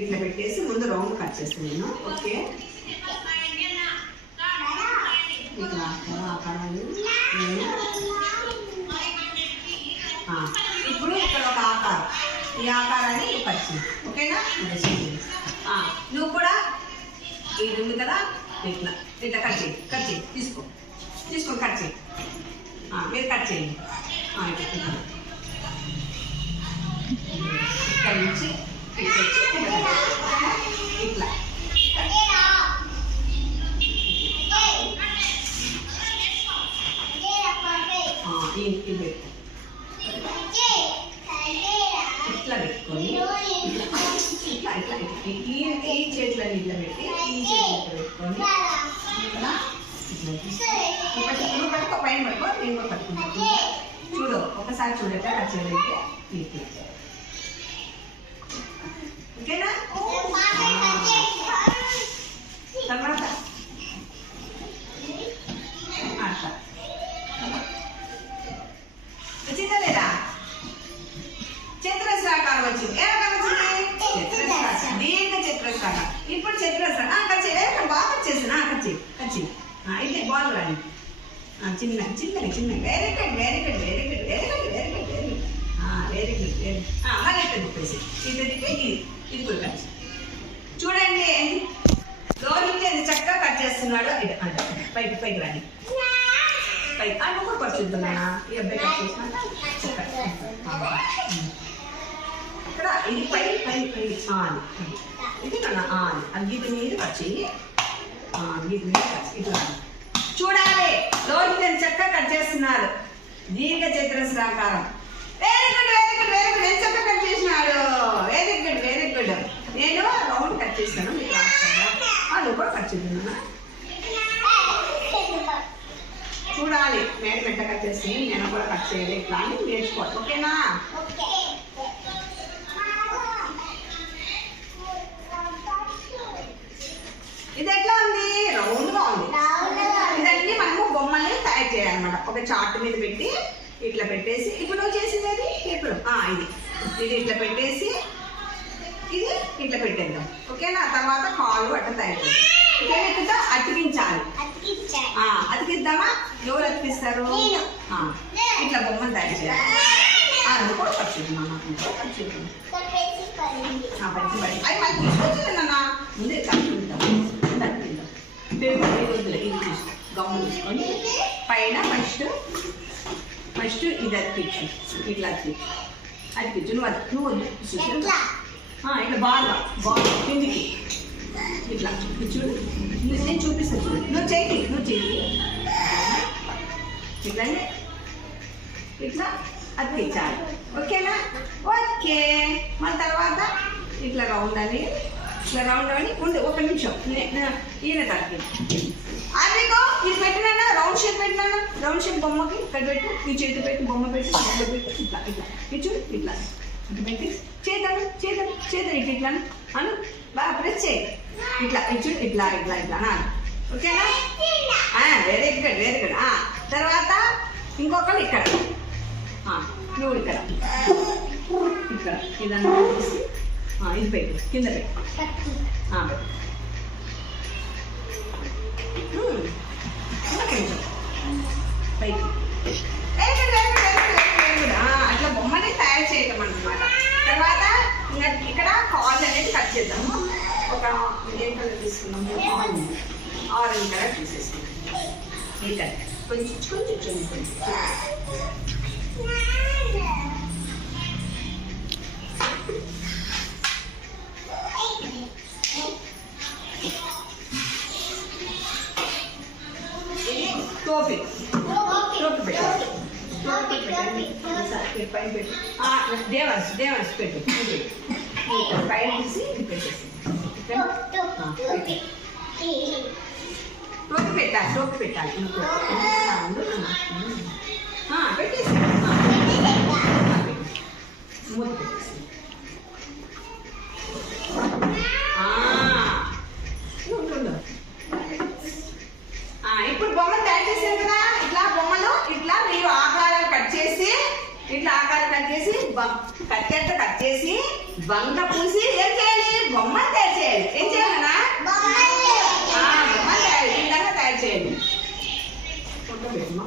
ఇట్లా పెట్టేసి ముందు రౌండ్ కట్ చేస్తాను నేను. ఓకే, ఇట్లా ఆకారాలు. ఇప్పుడు ఇక్కడ ఒక ఆకారం, ఈ ఆకారాన్ని కట్ చేయి. ఓకేనా? నువ్వు కూడా ఇది ఉంది కదా, ఇట్లా ఇట్లా కట్ చేయి, కట్ చేయి, తీసుకొని కట్ చేయి. మీరు కట్ చేయండి. ఇక్కడ నుంచి ఇట్లా ఇట్లా పెట్టుకొని ఇట్లా ఇట్లా ఈ చేతులని ఇట్లా పెట్టి ఈ చేతులు పెట్టుకొని నువ్వు పట్టుకో, పైన పట్టుకో, నేను కూడా పట్టుకుంటా. చూడు, ఒకసారి చూడట కచ్చేదైతే ఇట్లా. ఓకేనా? తర్వాత అట్లా వచ్చిందా లేదా? చతురస్రాకారం వచ్చింది. ఏ రకం వచ్చింది? చతురస్రాకారం, దీర్ఘ చతురస్రాకారం. ఇప్పుడు చతురస్రాకారం కట్ చేయాలి. బాగా కట్ చేస్తున్నా, కట్ చేయి, కట్ చేయి. అయితే బాల్ రాని చిన్న చిన్నగా చిన్నగా. Very good, very good, very good, very good, very good, very good, very good, very good. మళ్ళీ ఎక్కడ తిప్పేసి ఇది కూడా కట్ చేయి. చూడండి, లోహిత్ ఎంత చక్కగా కట్ చేస్తున్నాడు. అంటే పైకి పైకి రాని, పైకి నువ్వు కూడా పరిచుద్దున్నా. ఈ అబ్బాయి కట్ చేసిన ఇక్కడ ఇది పై పై పై ఆన్, ఇది కన్నా ఆన్. అది గీత మీద కట్ చేయి, గీత మీద కట్ చేయి. ఇట్లా చూడాలి. లోహిత్ ఎంత చక్కగా కట్ చేస్తున్నారు. దీర్ఘ చతురస్రాకారం. Very good, very good, very good. ఎంత చక్కగా కట్ చేసినాడు. Very good, very good. నేను రౌండ్ కట్ చేస్తాను, మీకు నువ్వు కూడా కట్ చేస్తున్నా. చూడాలి, నేను పెట్ట కట్ చేసి నేను కూడా కట్ చేయాలి. ఇట్లా అని నేర్చుకోవాలి. ఓకేనా? ఇది ఎట్లా ఉంది? రౌండ్ గా ఉంది. ఇదన్నీ మనము బొమ్మల్ని తయారు చేయాలన్నమాట. ఒక చార్ట్ మీద పెట్టి ఇట్లా పెట్టేసి, ఇప్పుడు నువ్వు చేసింది అది ఇప్పుడు ఇది ఇట్లా పెట్టేసి ఇది ఇట్లా పెట్టేద్దాం. ఓకేనా? తర్వాత కాళ్ళు అట్లా తయారు చేద్దాం. అతికించాలి. అతికిద్దామా? ఎవరు అతికిస్తారు? ఇట్లా బొమ్మను తయారు చేయాలి. అది కూడా పచ్చుతున్నాను, అది మనకి తీసుకొచ్చిందన్నా. ముందే తట్టుకుంటాం, తట్టుకుంటాం. వద్దులే, ఇది తీసుకో, గమ్ము తీసుకొని పైన ఫస్ట్ ఇది అతికించు. ఇట్లా అతికించు. నువ్వు ఇట్లా బాగా కిందికి ఇట్లా చూడు. నేను చూపిస్తాను, చూడు. నువ్వు చెయ్యి ఇట్లానే ఇట్లా అతికించాలి. ఓకేనా? ఓకే. మన తర్వాత ఇట్లా రౌండ్ అని ఉండి ఒక నిమిషం ఈయన తగ్గి అదిగో ఇది పెట్టినా, రౌండ్ షేప్ పెట్టినా. రౌండ్ షేప్ బొమ్మకి ఇక్కడ పెట్టు, ఈ చేతి పెట్టి బొమ్మ పెట్టి ఇట్లా ఇట్లా ఇచ్చు ఇట్లా పెట్టి చేద్దాం ఇట్లా అను. బాగా ప్రెస్ చేయి. ఇట్లా ఇచ్చు ఇట్లా ఇట్లా ఇట్లా అనాలి. ఓకేనా? Very good, very good. తర్వాత ఇంకొకరు ఇక్కడ, నువ్వు ఇక్కడ ఇదన్నా తీసి ఇది పెట్టు, కింద పెట్టు. పైకి అట్లా బొమ్మని తయారు చేయటం అన్నమాట. తర్వాత ఇక్కడ కాల్ అనేది కట్ చేద్దాము. ఒక ఏం కలర్ తీసుకున్నాము? ఆరెంజ్ కలర్ తీసేసుకున్నాం. ఇక్కడ కొంచెం టోపీ పెట్టాలి. పైన పెట్టి దేవన్స్ పెట్టు. పైన తీసి పెట్టేసి టోపీ పెట్టాలి. పెట్టేసి మూత పెట్టేసి ఇప్పుడు బొమ్మలు తయారు చేశారు కదా. ఇట్లా బొమ్మలు ఇట్లా మీరు ఆకారాలు కట్ చేసి ఇట్లా ఆకారం కట్ చేసి కట్టెట్ట కట్ చేసి బంక పూసి ఏం చేయాలి? బొమ్మను తయారు చేయాలి. ఏం చేయాలన్నా? బొమ్మను తయారు ఈ విధంగా తయారు చేయాలి. ఫోటో పెట్టమ్మా.